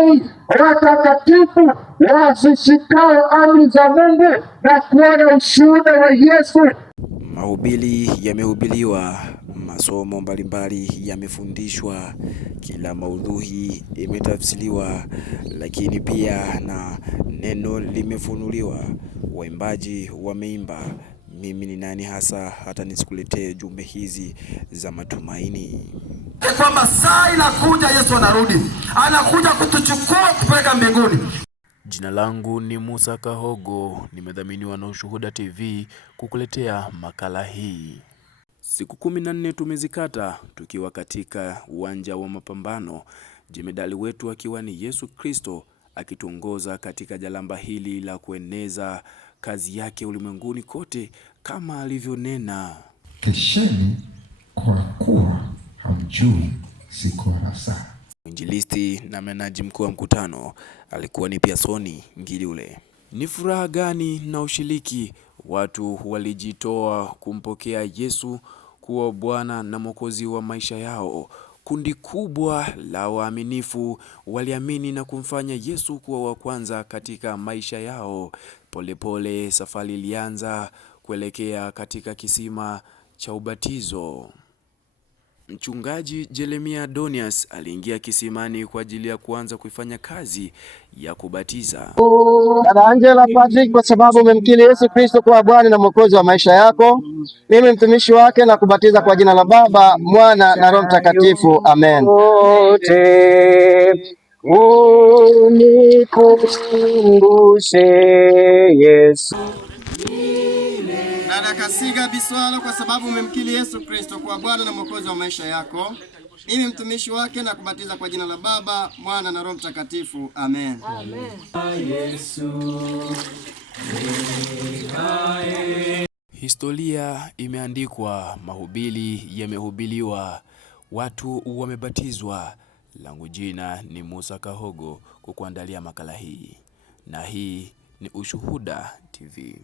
heri watakatifu wazishikao amri za Mungu na kuona ushuhuda wa Yesu. Mahubiri yamehubiriwa, masomo mbalimbali yamefundishwa, kila maudhui imetafsiriwa, lakini pia na neno limefunuliwa. Waimbaji wameimba. Mimi ni nani hasa hata nisikuletee jumbe hizi za matumaini? Kwamba saa inakuja, Yesu anarudi, anakuja kutuchukua kupeleka mbinguni. Jina langu ni Musa Kahogo, nimedhaminiwa na Ushuhuda TV kukuletea makala hii. Siku 14 tumezikata tukiwa katika uwanja wa mapambano, jemedali wetu akiwa ni Yesu Kristo, akituongoza katika jalamba hili la kueneza kazi yake ulimwenguni kote kama alivyonena, kesheni kwa kuwa hamjui siku wala saa. Mwinjilisti na menaji mkuu wa mkutano alikuwa ni Pearson Ngiliule. Ni furaha gani na ushiriki watu walijitoa kumpokea Yesu kuwa Bwana na Mwokozi wa maisha yao. Kundi kubwa la waaminifu waliamini na kumfanya Yesu kuwa wa kwanza katika maisha yao. Polepole safari ilianza kuelekea katika kisima cha ubatizo. Mchungaji Jeremia Donius aliingia kisimani kwa ajili ya kuanza kuifanya kazi ya kubatiza. Dada Angela Patrick, kwa sababu umemkiri Yesu Kristo kuwa Bwana na Mwokozi wa maisha yako, mimi mtumishi wake na kubatiza kwa jina la Baba, Mwana na Roho Mtakatifu. Amen. Unikumbushe Yesu. Dada Kasiga Biswalo, kwa sababu umemkiri Yesu Kristo kuwa Bwana na Mwokozi wa maisha yako, mimi mtumishi wake na kubatiza kwa jina la Baba, Mwana na Roho Mtakatifu. Amen. Amen. Historia imeandikwa, mahubiri yamehubiriwa, watu wamebatizwa. Langu jina ni Musa Kahogo kukuandalia makala hii, na hii ni Ushuhuda TV.